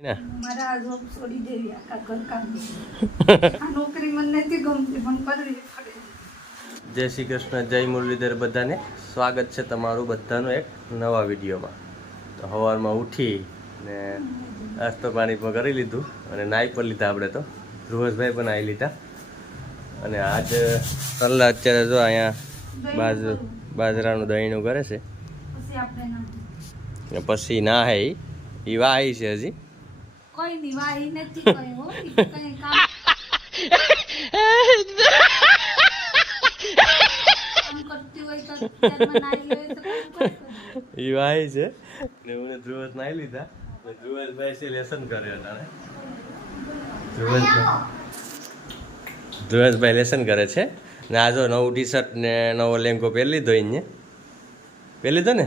ને? મારા જોબ છોડી દેવી આખા ઘરકામ આ નોકરી મને નથી ગમતી પણ કરવી પડે. જય શ્રી કૃષ્ણ જય મુરલીધર બધાને. સ્વાગત છે તમારું બધાનું એક નવા વિડીયોમાં. તો સવારમાં ઉઠી ને નાસ્તો પાણી પણ કરી લીધું અને નાઈ પણ લીધા આપણે તો. ધ્રુવસભાઈ પણ આવી લીધા. અને આજ કલ્લા અત્યારે જો અહીંયા બાજુ બાજરાનું દહીંનું કરે છે. પછી ના. હે. ઈ વાહી છે હજી. કોઈ વાહી નથી કોઈ હો કામ. કરતી હોય તો. ઈ વાહી છે. ને હું ધ્રુવસ નાઈ લીધા. ધ્રુવસભાઈ છે લેસન કરે અટાણે ધ્રુવસભાઈ ધ્રુવસભાઈ લેસન કરે છે. ને આ જો નવું ટી શર્ટ ને નવો લેંગો પહેરી લીધો એને પહેરી લીધો ને?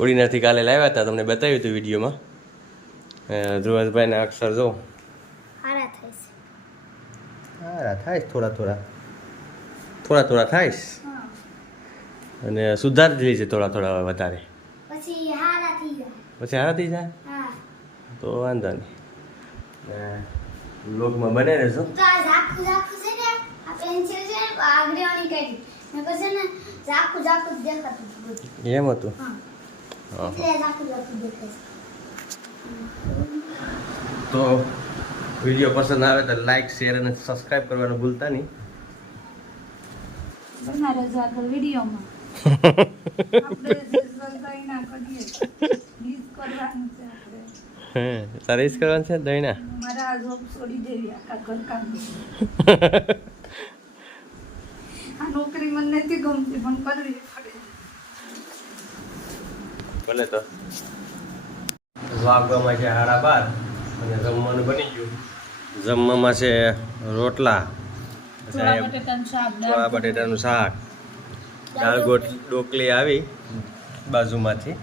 ઉડીનાથી કાલે લાવ્યા હતા તમને બતાવ્યું હતું વિડીયોમાં. ધ્રુવસભાઈને અક્ષર જો. સારા થાય છે. થાય થોડા થોડા. થોડા થોડા થાય અને સુધારી જોઈએ છે થોડા થોડા વધારે. પછી હારા થઈ જાય. પછી હારા થઈ જાય? તો વાંધો નહીં. લોકમાં બને રહેશો એમ હતું? હા હા. એટલે ઝાખું ઝાખું દેખાય તો વીડિયો પસંદ આવે તો લાઈક શેર અને સબસ્ક્રાઇબ કરવાનું ભૂલતા નહીં. બના રહેજો આગળ વિડીયોમાં. આપણે જે કરીએ કરવાનું છે આપણે. હે, તારે જ કરવાનું છે દહીણા મારા આ જોબ છોડી દેવી આખા ઘરકામ આ નોકરી મને નથી ગમતી પણ કરવી પડે. ભલે તો. વાગવામાં છે હારા બાર અને જમવાનું બની ગયું. જમવામાં છે રોટલા ચોળા બટેટાનું શાક દાળ ગોટ ડોકલી આવી બાજુમાંથી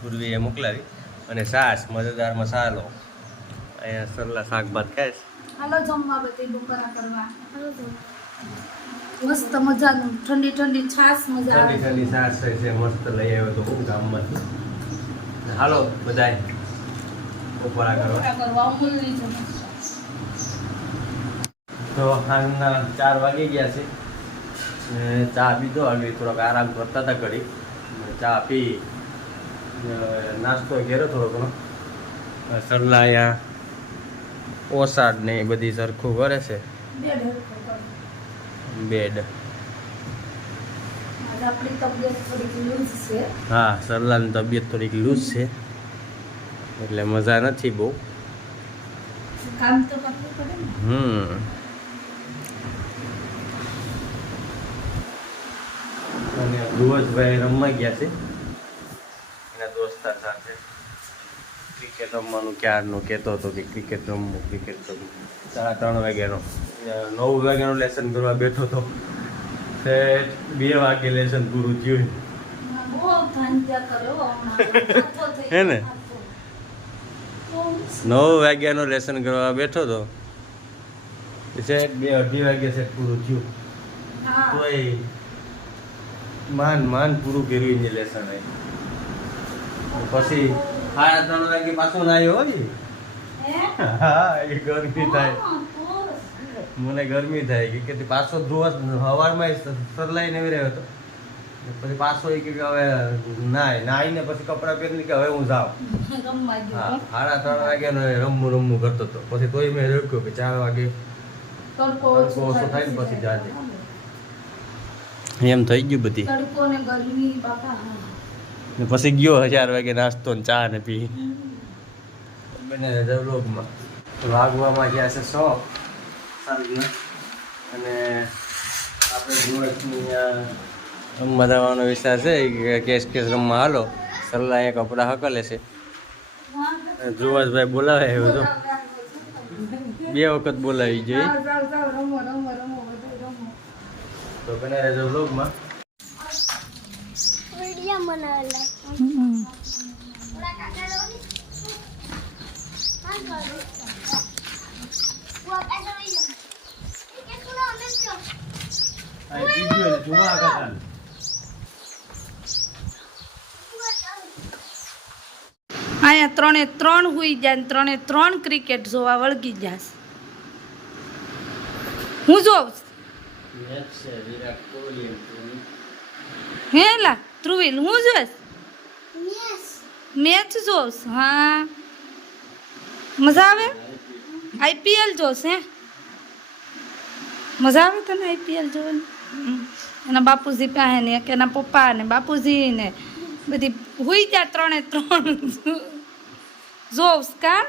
પૂર્વીએ મોકલાવી અને સાસ મજેદાર મસાલો અહીંયા સરલા શાક ભાત ખાઈશ. હાલો જમવા બધી બપોરા કરવા. મસ્ત મજાનું ઠંડી ઠંડી છાશ મજા ઠંડી ઠંડી છાશ છે છે મસ્ત લઈ આવ્યો તો હું ગામમાંથી. હાલો બધાય. બપોરા કરવા. તો હાલના ચાર વાગી ગયા છે. ચા પીધો હવે થોડોક આરામ કરતા હતા ઘડી. ચા પી નાસ્તો ઘેરો થોડો ઘણો. સરલા અહીંયા ઓસાડ ને એ બધી સરખું કરે છે. બેડ હા સરલાની તબિયત થોડીક લૂઝ છે. એટલે મજા નથી બહુ. કામ તો કરવું પડે હમ. અને ધ્રુવજભાઈ રમવા ગયા છે. એના દોસ્તાર સાથે. ક્રિકેટ રમવાનું ક્યારનું કહેતો હતો કે ક્રિકેટ રમવું ક્રિકેટ રમવું. સાડા ત્રણ વાગ્યાનો. નવ વાગ્યાનું લેસન કરવા બેઠો હતો. તે બે વાગે લેસન પૂરું થયું. હે ને? તો નવ વાગ્યાનું લેસન કરવા બેઠો હતો સેટ બે અઢી વાગ્યા સેટ પૂરું થયું કોઈ તોય માન માન પૂરું કર્યું ને લેસન પછી સાડા ત્રણ વાગે પાછો નાયો હોય હા એ ગરમી થાય મને ગરમી થાય કે તે પાછો ધ્રુવ હવારમાં સરલાઈ આવી રહ્યો હતો પછી પાછો એ કે હવે નાય નાઈને પછી કપડાં પહેરીને કે હવે હું જાઉં. હા સાડા ત્રણ વાગે રમવું રમવું કરતો હતો. પછી તોય મેં રોક્યો કે ચાર વાગે તડકો ઓછો થાય ને પછી જાજે. એમ થઈ ગયું બધી? તડકો ને ગરમી બાપા પછી ગયો ચાર વાગે નાસ્તો ને ચા ને પી. બને રોગમાં વાગવામાં ગયા છે સો. સારું અને આપણે દિવસની રમવા જવાનો વિચાર છે કે કેસ કેસ રમવા હાલો. સરલા એ કપડાં હકલે છે. અને બોલાવે એવું તો. બે વખત બોલાવી જોઈએ તો બને રહેજો વ્લોગમાં વીડિયો બનાવેલા. હમ. થોડા કાકા લોની હા કરું હું કાકા લઈ જાઉં કે તું અમે છો આ વીડિયો જોવા કાકા આ અહીંયા ત્રણે ત્રણ હુઈ જાય ને ત્રણે ત્રણ ક્રિકેટ જોવા વળગી જાશ. હું જોઉં હેલા ધ્રુવીલ હું જોઈશ? મેચ જોશ હા. મજા આવે? આઈપીએલ જોશ હે? મજા આવે તને આઈપીએલ જોવાની? એના બાપુજી પાસે ને એક એના પપ્પા ને બાપુજી ને બધી હુઈ ત્યાં ત્રણે ત્રણ. જોશ કા.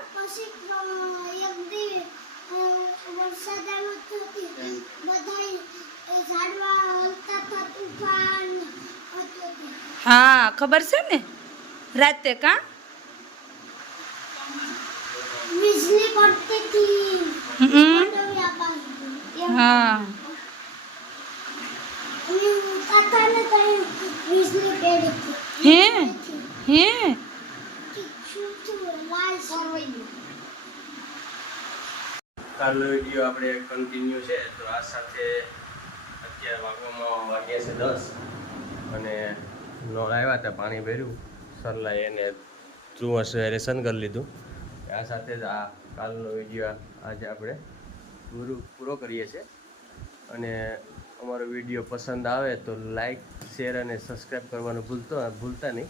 હા ખબર છે ને રાતે કા વીજળી પડતી હતી. હા. હે હે કે શું થયું? લાલ સરવૈયું. કાલનો વીડિયો આપણે કન્ટિન્યુ છે, તો આ સાથે અત્યારે વાગવામાં વાગ્યા છે દસ અને નળ આવ્યા હતા, પાણી ભર્યું. સરલાએ એને ચુવાસ રેશન કરી લીધું. આ સાથે જ આ કાલનો વીડિયો આજે આપણે પૂરું, પૂરો કરીએ છીએ. અને અમારો વીડિયો પસંદ આવે તો લાઈક શેર અને સબસ્ક્રાઈબ કરવાનું ભૂલતો, ભૂલતા નહીં.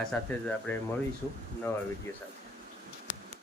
આ સાથે જ આપણે મળીશું નવા વીડિયો સાથે.